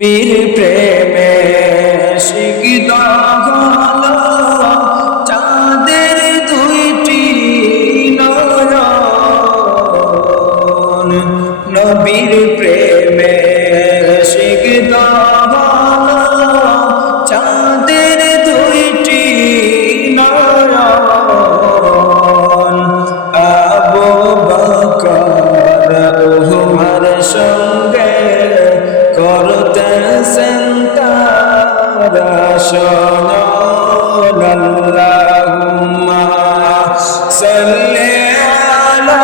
পীর প্রেমে শিক্ষিত হলো চাঁদের দুইটি নয়ন। নবীর প্রেমে শিক্ষিত হলো চাঁদের দুইটি নয়ন। আবু বকর উমর সঙ্গে করতেছেন তারা শয়ন। আল্লাহুম্মা সাল্লি আলা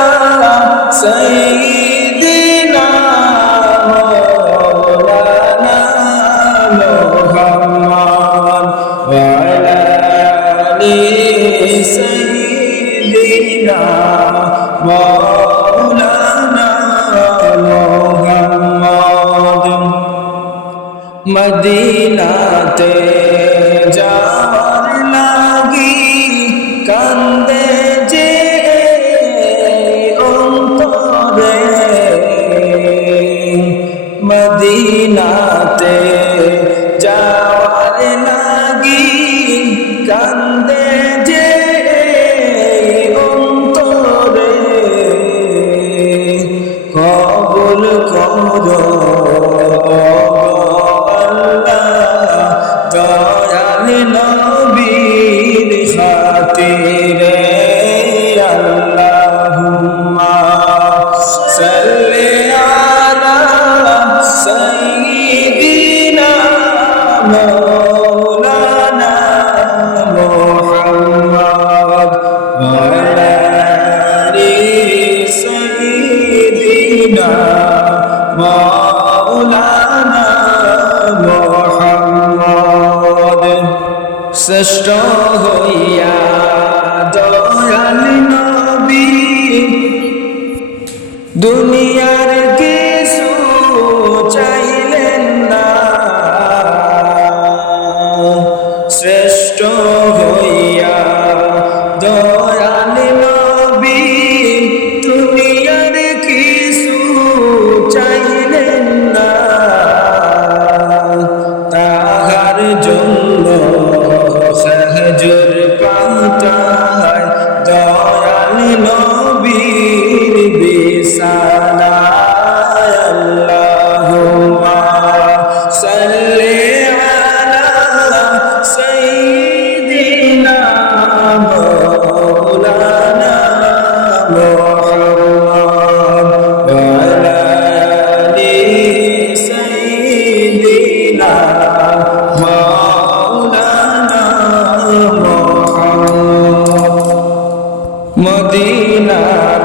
সাইয়্যিদিনা মাওলানা মুহাম্মদ ওয়া আলা আলি সাইয়্যিদিনা মাওলানা মুহাম্মদ। মদিনাতে যাওয়ার লাগি কান্দে যে অন্তরে। মদিনাতে যাওয়ার লাগি কান্দে যে অন্তরে। কবুল করো দয়াল নবীর খাতিরে। আল্লাহুম্মা সাল্লি আলা সাইয়্যিদিনা মাওলানা মুহাম্মদ ওয়া আলা আলি সাইয়্যিদিনা মাওলানা মুহাম্মদ। শ্রেষ্ঠ হইয়া দয়াল নবী দুনিয়ার কিছু চাইলেন না। শ্রেষ্ঠ হইয়া দয়াল নবী দুনিয়ার কিছু চাইলেন না। তাহার জন্য খেজুর পাতায় দয়াল নবীর বিছানায়। আল্লাহুম্মা সাল্লি আলা সাইয়্যিদিনা মাওলানা মুহাম্মদ ওয়া আলা আলি সাইয়্যিদিনা মাওলানা মুহাম্মদ। মদিনার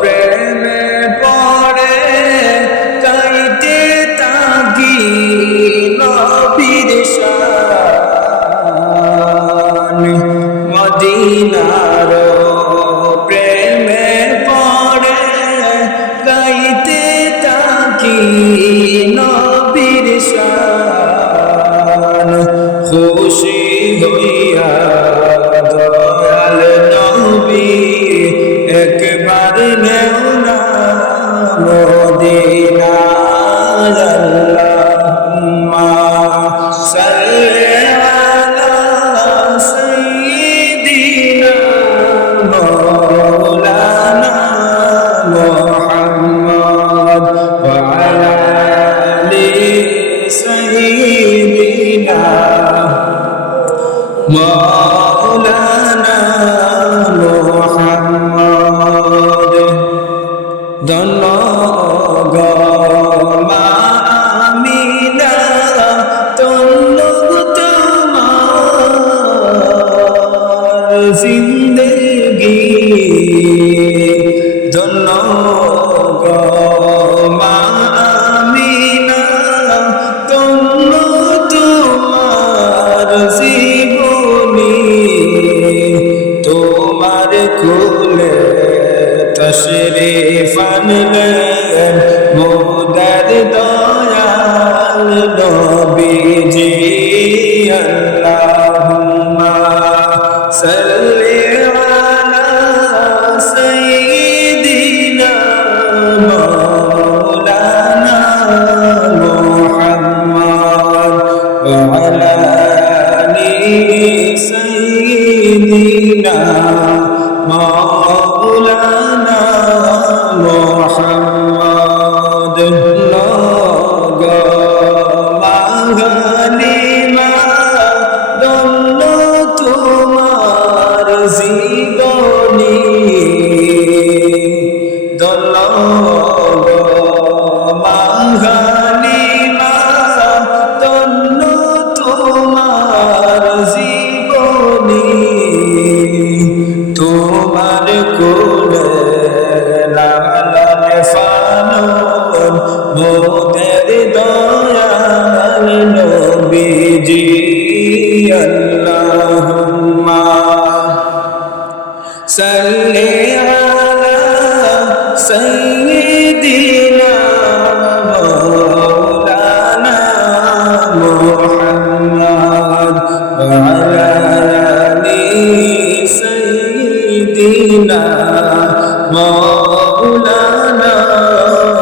প্রেমে পড়ে কাইতে তাকি নবীর শান। মদিনার প্রেমে পড়ে কাইতে তাকি নবীর শান। খুশি হইয়া দয়াল নবী একবার নেও না মদিনায়। আল্লাহুম্মা সাল্লি আলা সাইয়্যিদিনা মাওলানা মুহাম্মদ ওয়া আলা আলি সাইয়্যিদিনা মাওলানা মুহাম্মদ। ধন্য গো মা আমিনা ধন্য তোমার জিন্দেগি। ধন্য গো মা আমিনা ধন্য তোমার জীবনী। মা